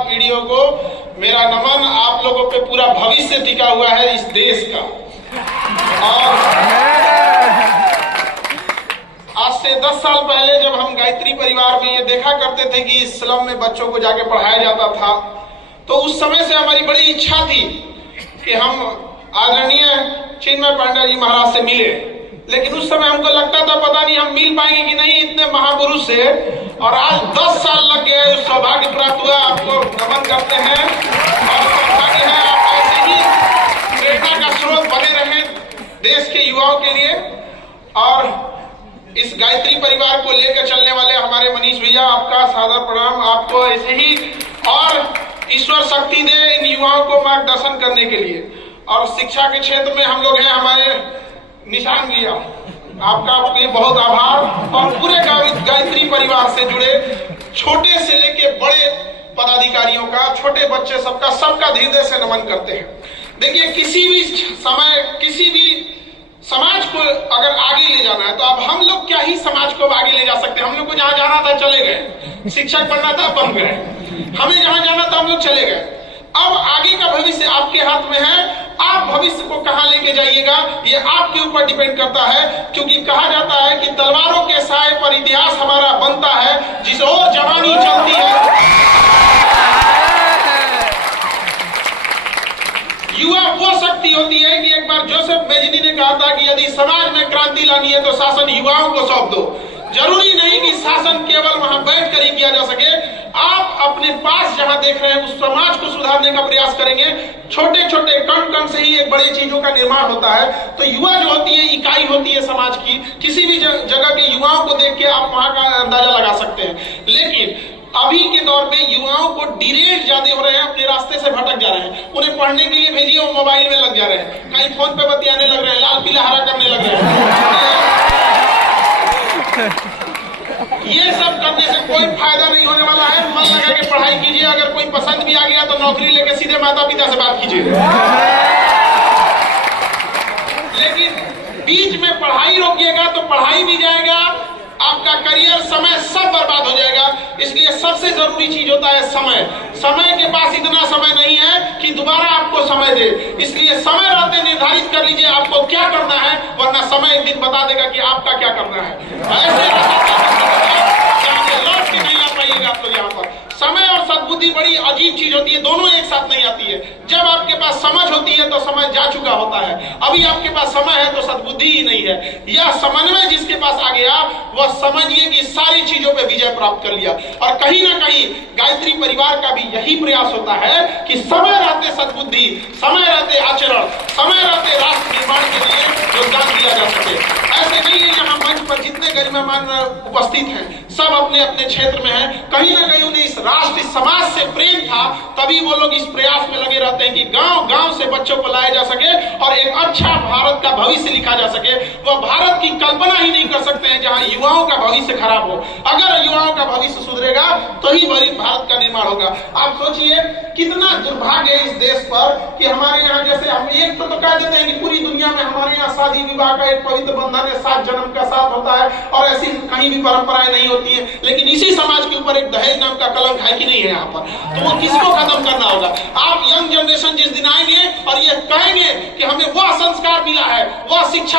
पीढ़ियों को मेरा नमन। आप लोगों पे पूरा भविष्य टिका हुआ है इस देश का। और आज से 10 साल पहले जब हम गायत्री परिवार में ये देखा करते थे कि इस स्लम में बच्चों को जाके पढ़ाया जाता था, तो उस समय से हमारी बड़ी इच्छा थी कि हम आदरणीय चिन्मय पांडे जी महाराज से मिले। लेकिन उस समय हमको लगता था पता नहीं हम मिल पाएंगे कि नहीं इतने महापुरुष से। और आज 10 साल लग गए, सौभाग्य प्राप्त हुआ। आपको नमन करते हैं और सौभाग्य है आप ऐसे ही प्रेरणा का स्रोत बने रहें देश के युवाओं के लिए। और इस गायत्री परिवार को लेकर चलने वाले हमारे मनीष भैया, आपका सादर प्रणाम। आपको ऐसे ही और ईश्वर शक्ति दे इन युवाओं को मार्गदर्शन करने के लिए। और शिक्षा के क्षेत्र में हम लोग हैं, हमारे निशान भैया, आपका आपके बहुत आभार। और पूरे गायत्री परिवार से जुड़े छोटे से लेके बड़े पदाधिकारियों का, छोटे बच्चे सबका हृदय से नमन करते हैं। देखिए, किसी भी समय किसी भी समाज को अगर आगे ले जाना है तो अब हम लोग क्या ही समाज को आगे ले जा सकते हैं। हम लोग को जहां जाना था चले गए, शिक्षक बनना था बन गए, हमें जहां जाना था हम लोग चले गए। अब आगे का भविष्य आपके हाथ में है। आप भविष्य को कहां लेके जाइएगा ये आपके ऊपर डिपेंड करता है। क्योंकि कहा जाता है कि तलवारों के साए पर इतिहास हमारा बनता है, जिस ओर जवानी चलती है। युवा वो शक्ति होती है कि एक बार जोसेफ बेजनी ने कहा था कि यदि समाज में क्रांति लानी है तो शासन युवाओं को सौंप दो। जरूरी नहीं कि शासन केवल वहां बैठ कर ही किया जा सके। आप अपने पास जहां देख रहे हैं उस समाज को सुधारने का प्रयास करेंगे। छोटे छोटे कण कण से ही एक बड़ी चीजों का निर्माण होता है। तो युवा जो होती है इकाई होती है समाज की। किसी भी जगह के युवाओं को देख के आप वहां का अंदाजा लगा सकते हैं। लेकिन अभी के दौर में युवाओं को डिरेल ज्यादा हो रहे हैं, अपने रास्ते से भटक जा रहे हैं। उन्हें पढ़ने के लिए भेजिए, वो मोबाइल में लग जा रहे हैं, कहीं फोन पे बतियाने लग रहे हैं, लाल पीला हरा करने लग रहे हैं। ये सब करने से कोई फायदा नहीं होने वाला है। मन लगा के पढ़ाई कीजिए। अगर कोई पसंद भी आ गया तो नौकरी लेके सीधे माता पिता से बात कीजिए। लेकिन बीच में पढ़ाई रोकिएगा तो पढ़ाई भी जाएगा, आपका करियर, समय सब बर्बाद हो जाएगा। इसलिए सबसे जरूरी चीज होता है समय। समय के पास इतना समय नहीं है कि दोबारा आपको समय दे। इसलिए समय रहते निर्धारित कर लीजिए आपको क्या करना है, वरना समय एक दिन बता देगा कि आपका क्या करना है। ऐसे लौट के नहीं आ पाइएगा आप लोग यहाँ पर। समय और सद्बुद्धि बड़ी अजीब चीज होती है, दोनों एक साथ नहीं आती है। जब आपके पास समझ होती है तो समय जा चुका होता है। अभी आपके पास समय है तो सद्बुद्धि ही नहीं है। यह समन्वय जिसके पास आ गया वह समझिए कि सारी चीजों पे विजय प्राप्त कर लिया। और कहीं ना कहीं गायत्री परिवार का भी यही प्रयास होता है कि समय रहते सद्बुद्धि, समय रहते आचरण, समय रहते राष्ट्र निर्माण के लिए योगदान दिया जा सके। ऐसे नहीं है यहाँ मंच पर जितने गणमान्य उपस्थित हैं सब अपने अपने क्षेत्र में हैं। कहीं ना कहीं उन्हें इस राष्ट्र, इस समाज से प्रेम था, तभी वो लोग इस प्रयास में लगे रहते हैं कि गांव गांव से बच्चों को लाया जा सके और एक अच्छा भारत का भविष्य लिखा जा सके। वह भारत की कल्पना ही नहीं कर सकते हैं जहां युवाओं का भविष्य खराब हो। अगर युवाओं का भविष्य सुधरेगा तो ही भारत का निर्माण होगा। आप सोचिए कितना दुर्भाग्य है इस देश पर कि हमारे यहाँ जैसे हम एक तो कह देते हैं कि पूरी दुनिया में हमारे यहाँ शादी विवाह का एक पवित्र बंधन है, 7 जन्म का साथ होता है और ऐसी कहीं भी परंपराएं नहीं होती है। लेकिन इसी समाज के ऊपर एक दहेज नाम का कलंक है कि नहीं है यहाँ पर, तो वो किसको खत्म करना होगा। आप यंग जनरेशन जिस दिन आएंगे और ये कहेंगे